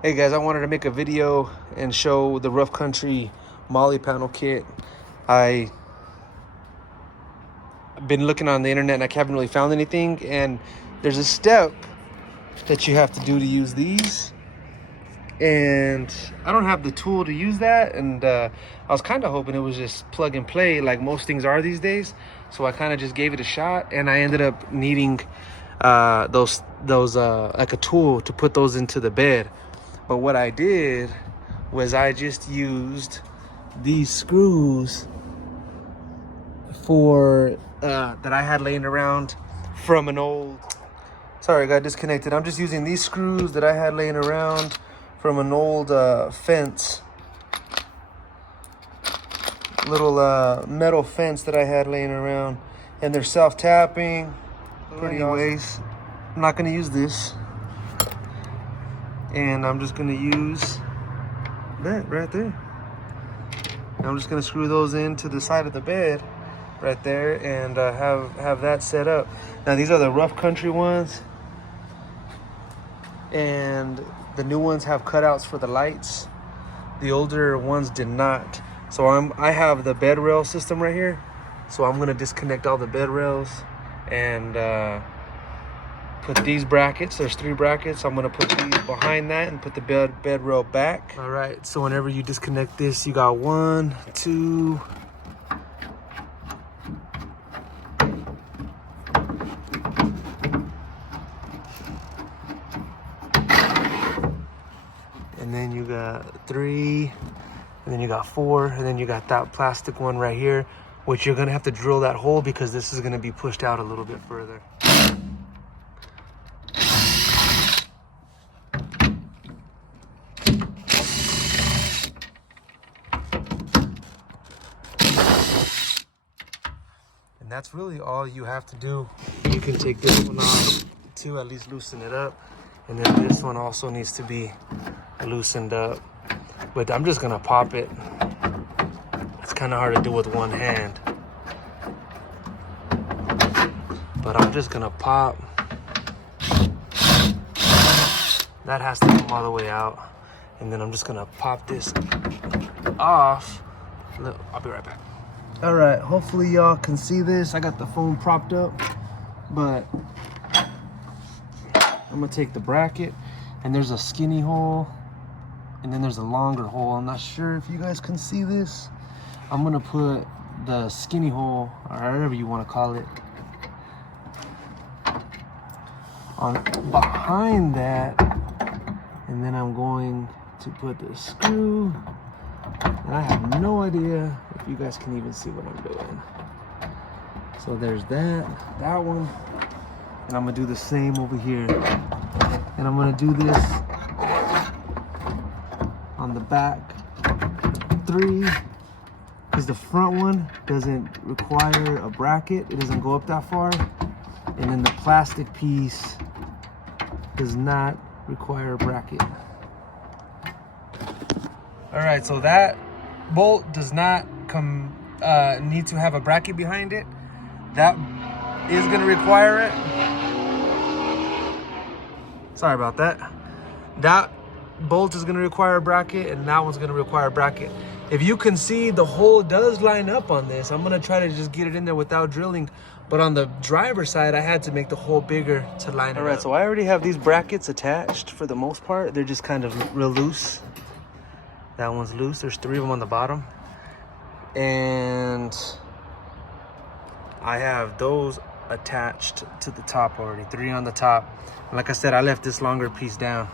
Hey guys, I wanted to make a video and show the rough country MOLLE panel kit. I've been looking on the internet and I haven't really found anything, and there's a step that you have to do to use these, and I don't have the tool to use that, and I was kind of hoping it was just plug and play like most things are these days, so I kind of just gave it a shot, and I ended up needing those like a tool to put those into the bed. But what I did was I just used these screws for that I had laying around from an old, sorry, I got disconnected. I'm just using these screws that I had laying around from an old fence, little metal fence that I had laying around, and they're self-tapping. Pretty anyways, I'm not gonna use this, and I'm just gonna use that right there. I'm just gonna screw those into the side of the bed right there, and have that set up. Now these are the rough country ones, and the new ones have cutouts for the lights. The older ones did not. So I have the bed rail system right here, so I'm gonna disconnect all the bed rails and put these brackets. There's 3 brackets. I'm gonna put these behind that and put the bed rail back. All right, so whenever you disconnect this, you got 1, 2, and then you got 3, and then you got 4, and then you got that plastic one right here, which you're gonna have to drill that hole because this is gonna be pushed out a little bit further. And that's really all you have to do. You can take this one off to at least loosen it up, and then this one also needs to be loosened up. But I'm just gonna pop it. It's kind of hard to do with one hand, but I'm just gonna pop. That has to come all the way out, and then I'm just gonna pop this off. I'll be right back. All right, hopefully y'all can see this. I got the phone propped up, but I'm gonna take the bracket, and there's a skinny hole, and then there's a longer hole. I'm not sure if you guys can see this. I'm gonna put the skinny hole, or whatever you wanna call it, on behind that, and then I'm going to put the screw, and I have no idea if you guys can even see what I'm doing. So there's that one, and I'm gonna do the same over here, and I'm gonna do this on the back 3, because the front one doesn't require a bracket. It doesn't go up that far, and then the plastic piece does not require a bracket. All right, so that bolt does not need to have a bracket behind it. That is gonna require it. Sorry about that. That bolt is gonna require a bracket, and that one's gonna require a bracket. If you can see, the hole does line up on this. I'm gonna try to just get it in there without drilling, but on the driver's side, I had to make the hole bigger to line it up. All right, so I already have these brackets attached for the most part. They're just kind of real loose. That one's loose. There's 3 of them on the bottom, and I have those attached to the top already. 3 on the top. And like I said, I left this longer piece down.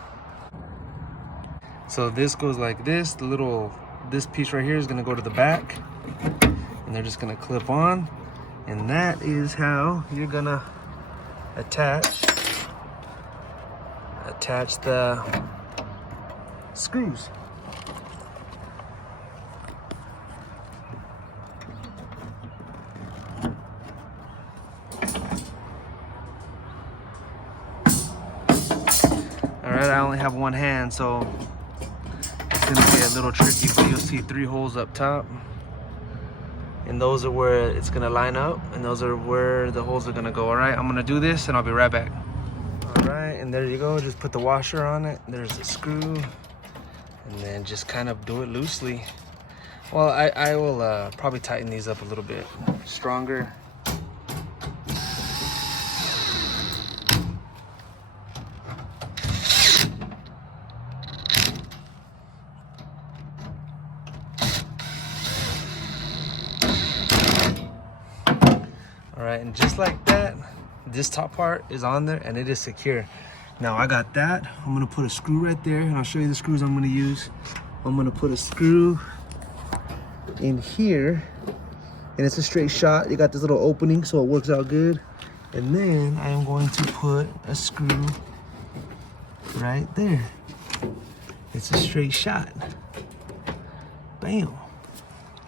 So this goes like this. This piece right here is gonna go to the back, and they're just gonna clip on, and that is how you're gonna attach the screws. All right, I only have one hand, so it's gonna be a little tricky, but you'll see 3 holes up top, and those are where it's gonna line up, and those are where the holes are gonna go. All right, I'm gonna do this, and I'll be right back. right, and there you go. Just put the washer on it. There's the screw, and then just kind of do it loosely. Well, I will probably tighten these up a little bit stronger. All right, and just like that, this top part is on there and it is secure. Now I got that. I'm gonna put a screw right there, and I'll show you the screws I'm gonna use. I'm gonna put a screw in here, and it's a straight shot. You got this little opening, so it works out good. And then I am going to put a screw right there. It's a straight shot. Bam.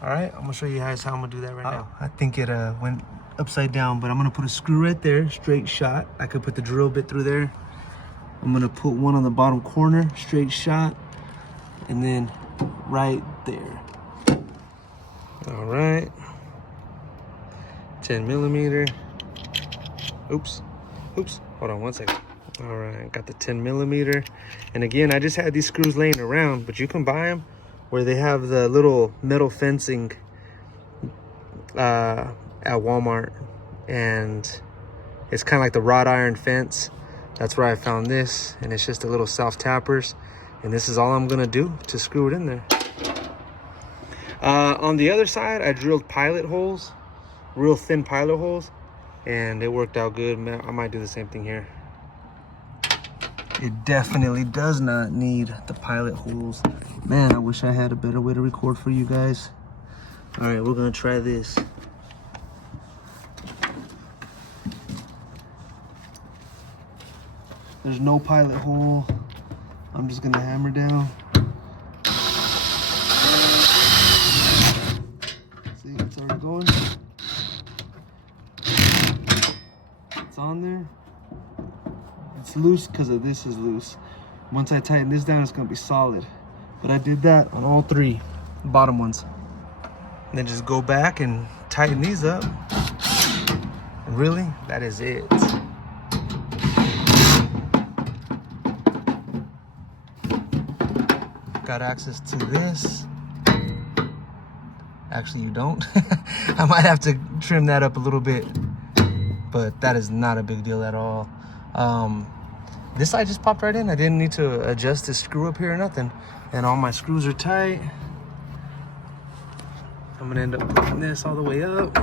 All right, I'm gonna show you guys how I'm gonna do that right now. I think it went upside down, but I'm gonna put a screw right there, straight shot. I could put the drill bit through there. I'm gonna put one on the bottom corner, straight shot, and then right there. All right, 10 millimeter. Oops, hold on one second. All right, got the 10 millimeter. And again, I just had these screws laying around, but you can buy them where they have the little metal fencing at Walmart, and it's kind of like the wrought iron fence. That's where I found this, and it's just a little self tappers, and this is all I'm gonna do to screw it in there. On the other side, I drilled pilot holes, real thin pilot holes, and it worked out good. I might do the same thing here. It definitely does not need the pilot holes. Man, I wish I had a better way to record for you guys. All right, we're gonna try this. There's no pilot hole. I'm just gonna hammer down. See, it's already going. It's on there. It's loose because of this is loose. Once I tighten this down, it's gonna be solid. But I did that on all three bottom ones. And then just go back and tighten these up. And really, that is it. Got access to this. Actually, you don't. I might have to trim that up a little bit, but that is not a big deal at all. This side just popped right in. I didn't need to adjust this screw up here or nothing. And all my screws are tight. I'm gonna end up putting this all the way up.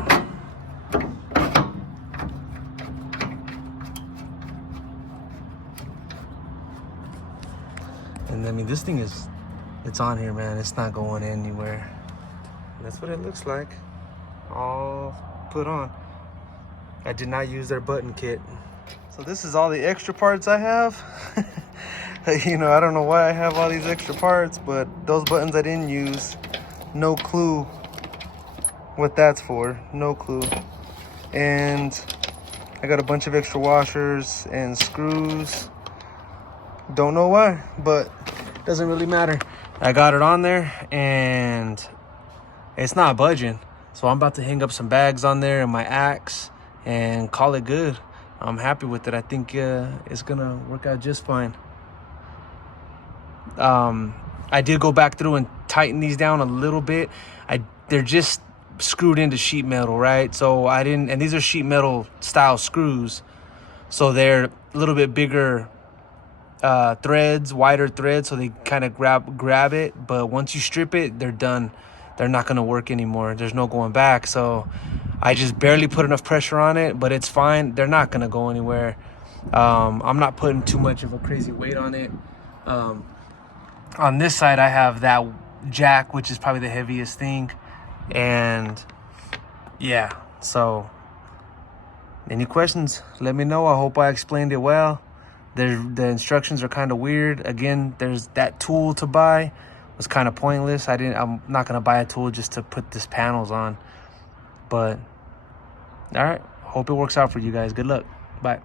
And I mean, this thing is, it's on here, man. It's not going anywhere. And that's what it looks like. All put on. I did not use their button kit. So this is all the extra parts I have. You know, I don't know why I have all these extra parts, but those buttons I didn't use. No clue what that's for. No clue. And I got a bunch of extra washers and screws. Don't know why, but it doesn't really matter. I got it on there and it's not budging. So I'm about to hang up some bags on there and my axe and call it good. I'm happy with it. I think it's gonna work out just fine. I did go back through and tighten these down a little bit. They're just screwed into sheet metal, right? So I didn't, and these are sheet metal style screws. So they're a little bit bigger threads, wider threads, so they kind of grab it. But once you strip it, they're done. They're not gonna work anymore. There's no going back. So I just barely put enough pressure on it, but it's fine. They're not gonna go anywhere. I'm not putting too much of a crazy weight on it. On this side, I have that jack, which is probably the heaviest thing. And yeah, so any questions, let me know. I hope I explained it well. The instructions are kind of weird. Again, there's that tool to buy. It was kind of pointless. I'm not gonna buy a tool just to put this panels on. But all right, hope it works out for you guys. Good luck. Bye.